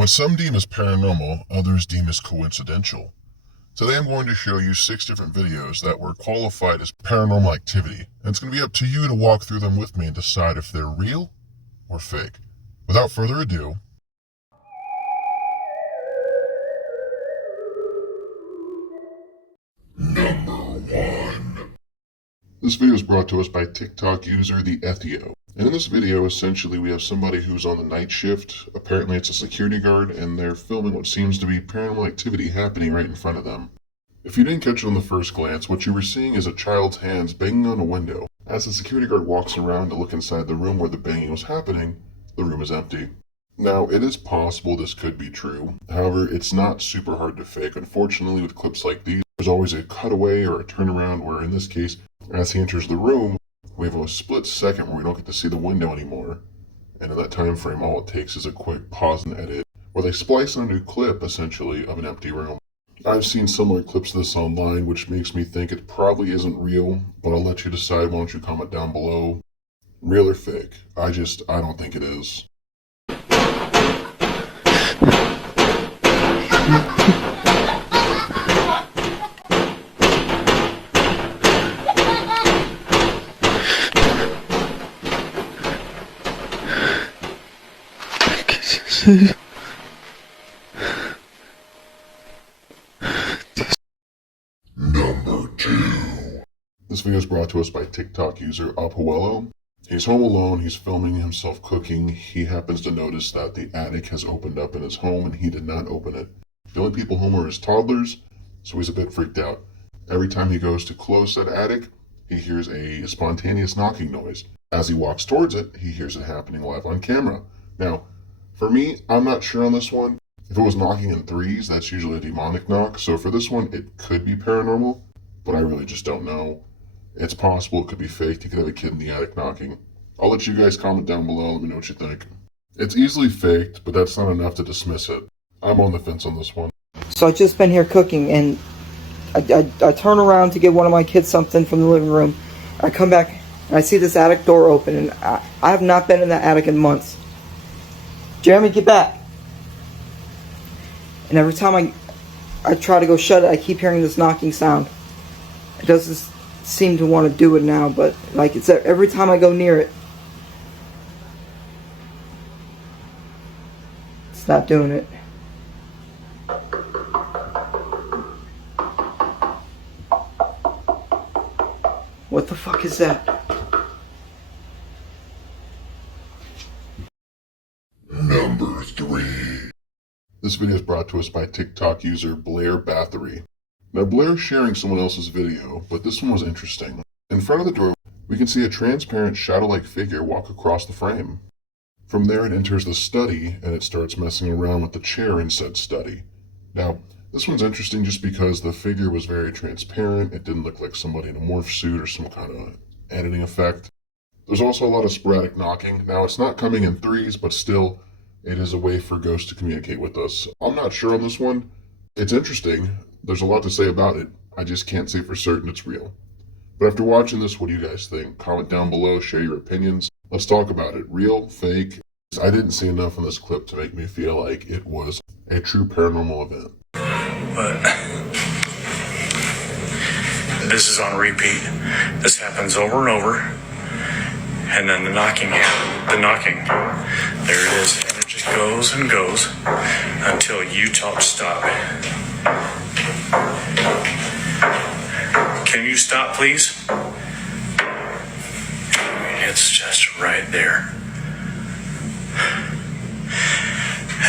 What some deem as paranormal, others deem as coincidental. Today I'm going to show you 6 different videos that were qualified as paranormal activity, and it's going to be up to you to walk through them with me and decide if they're real or fake. Without further ado, Number 1. This video is brought to us by TikTok user the Ethio. And in this video, essentially, we have somebody who's on the night shift. Apparently it's a security guard, and they're filming what seems to be paranormal activity happening right in front of them. If you didn't catch it on the first glance, what you were seeing is a child's hands banging on a window. As the security guard walks around to look inside the room where the banging was happening, the room is empty. Now, it is possible this could be true. However, it's not super hard to fake. Unfortunately, with clips like these, there's always a cutaway or a turnaround where, in this case, as he enters the room, we have a split second where we don't get to see the window anymore. And in that time frame, all it takes is a quick pause and edit, where they splice on a new clip, essentially, of an empty room. I've seen similar clips of this online, which makes me think it probably isn't real, but I'll let you decide. Why don't you comment down below, real or fake? I don't think it is. Number 2. This video is brought to us by TikTok user Apuello. He's home alone, he's filming himself cooking. He happens to notice that the attic has opened up in his home and he did not open it. The only people home are his toddlers, so he's a bit freaked out. Every time he goes to close that attic, he hears a spontaneous knocking noise. As he walks towards it, he hears it happening live on camera. Now, for me, I'm not sure on this one. If it was knocking in threes, that's usually a demonic knock. So for this one, it could be paranormal, but I really just don't know. It's possible it could be faked. You could have a kid in the attic knocking. I'll let you guys comment down below. Let me know what you think. It's easily faked, but that's not enough to dismiss it. I'm on the fence on this one. So I just been here cooking, and I turn around to give one of my kids something from the living room. I come back, and I see this attic door open, and I have not been in that attic in months. Jeremy, get back. And every time I try to go shut it, I keep hearing this knocking sound. It doesn't seem to want to do it now, but like it's every time I go near it, it's not doing it. What the fuck is that? Number 3. This video is brought to us by TikTok user Blair Bathory. Now, Blair's sharing someone else's video, but this one was interesting. In front of the door, we can see a transparent shadow-like figure walk across the frame. From there, it enters the study, and it starts messing around with the chair in said study. Now, this one's interesting just because the figure was very transparent. It didn't look like somebody in a morph suit or some kind of editing effect. There's also a lot of sporadic knocking. Now, it's not coming in threes, but still, it is a way for ghosts to communicate with us. I'm not sure on this one. It's interesting. There's a lot to say about it. I just can't say for certain it's real. But after watching this, what do you guys think? Comment down below, share your opinions. Let's talk about it. Real, fake? I didn't see enough in this clip to make me feel like it was a true paranormal event. But this is on repeat. This happens over and over. And then the knocking, there it is. And it just goes and goes until you talk stop. Can you stop, please? It's just right there.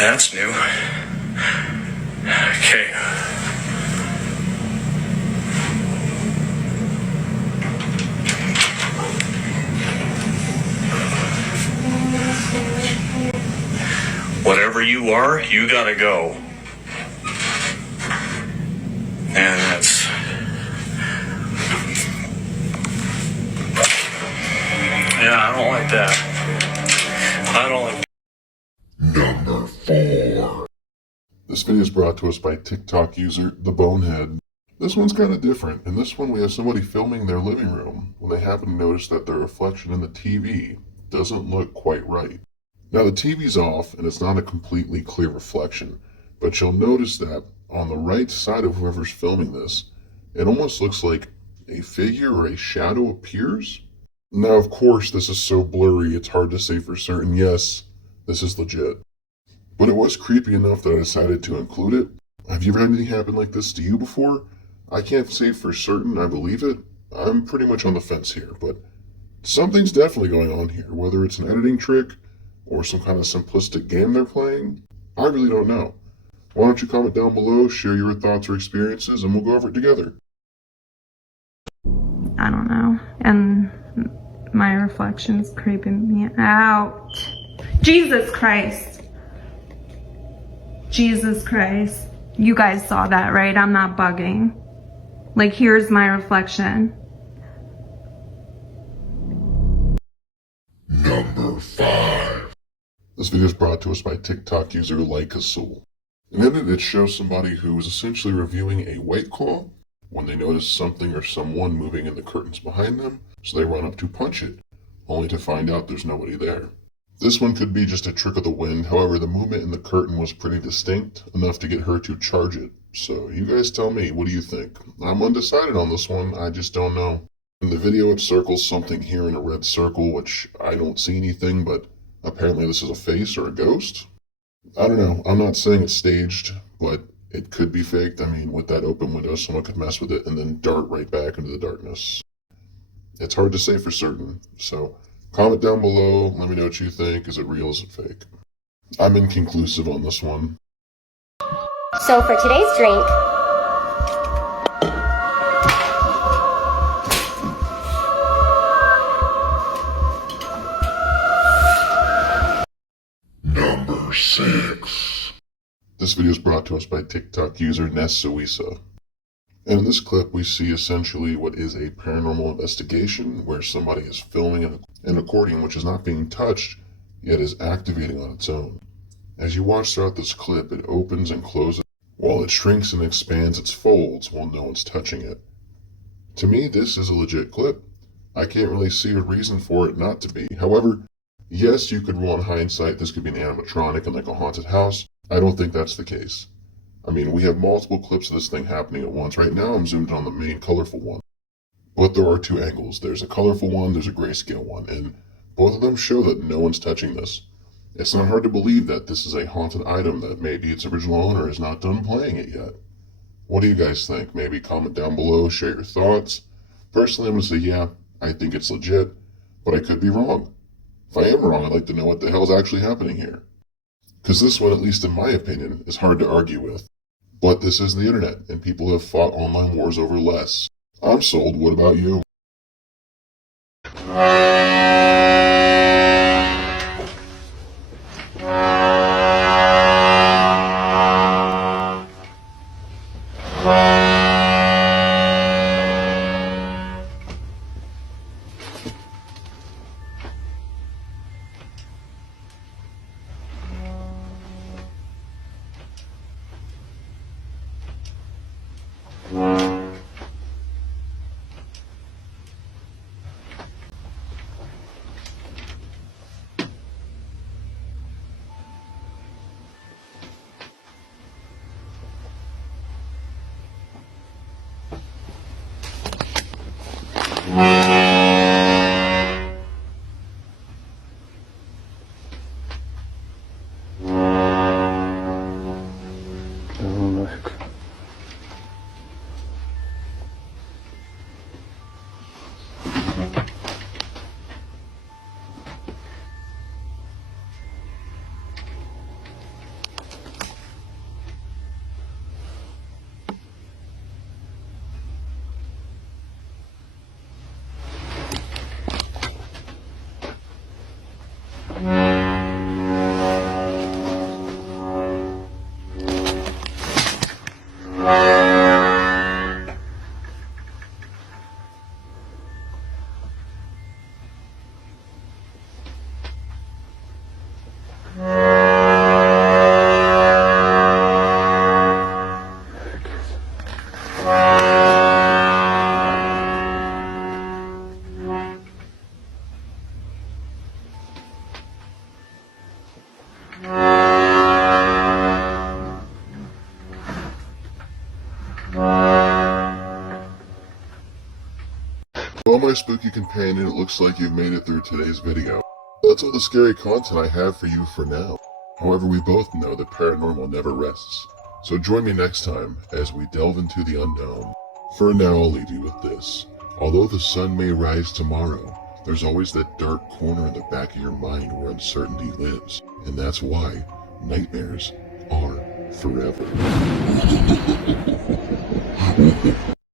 That's new. Okay. Whatever you are, you gotta go. And that's... Yeah, I don't like that. I don't like... Number 4. This video is brought to us by TikTok user The Bonehead. This one's kind of different. In this one, we have somebody filming their living room when they happen to notice that their reflection in the TV doesn't look quite right. Now the TV's off and it's not a completely clear reflection, but you'll notice that on the right side of whoever's filming this, it almost looks like a figure or a shadow appears. Now, of course, this is so blurry it's hard to say for certain, yes, this is legit. But it was creepy enough that I decided to include it. Have you ever had anything happen like this to you before? I can't say for certain I believe it. I'm pretty much on the fence here, but something's definitely going on here, whether it's an editing trick or some kind of simplistic game they're playing. I really don't know. Why don't you comment down below, share your thoughts or experiences, and we'll go over it together. I don't know. And my reflection's creeping me out. Jesus Christ. Jesus Christ. You guys saw that, right? I'm not bugging. Like, here's my reflection. Number 5. This video is brought to us by TikTok user Like a Soul. In it shows somebody who is essentially reviewing a White Claw when they notice something or someone moving in the curtains behind them, so they run up to punch it, only to find out there's nobody there. This one could be just a trick of the wind, however the movement in the curtain was pretty distinct, enough to get her to charge it. So you guys tell me, what do you think? I'm undecided on this one, I just don't know. In the video it circles something here in a red circle, which I don't see anything, but apparently this is a face or a ghost? I don't know, I'm not saying it's staged, but it could be faked. I mean, with that open window, someone could mess with it and then dart right back into the darkness. It's hard to say for certain, so comment down below, let me know what you think. Is it real, is it fake? I'm inconclusive on this one. So for today's drink, Number 6. This video is brought to us by TikTok user Nessuisa. And in this clip, we see essentially what is a paranormal investigation where somebody is filming an accordion which is not being touched, yet is activating on its own. As you watch throughout this clip, it opens and closes while it shrinks and expands its folds while no one's touching it. To me, this is a legit clip. I can't really see a reason for it not to be. However, yes, you could rule in hindsight this could be an animatronic in like a haunted house. I don't think that's the case. I mean, we have multiple clips of this thing happening at once. Right now, I'm zoomed on the main colorful one. But there are two angles. There's a colorful one, there's a grayscale one, and both of them show that no one's touching this. It's not hard to believe that this is a haunted item that maybe its original owner is not done playing it yet. What do you guys think? Maybe comment down below, share your thoughts. Personally, I'm going to say, yeah, I think it's legit, but I could be wrong. If I am wrong, I'd like to know what the hell is actually happening here. Because this one, at least in my opinion, is hard to argue with. But this is the internet, and people have fought online wars over less. I'm sold. What about you? Well, my spooky companion, it looks like you've made it through today's video. That's all the scary content I have for you for now. However, we both know that paranormal never rests. So join me next time as we delve into the unknown. For now, I'll leave you with this. Although the sun may rise tomorrow, there's always that dark corner in the back of your mind where uncertainty lives. And that's why nightmares are forever.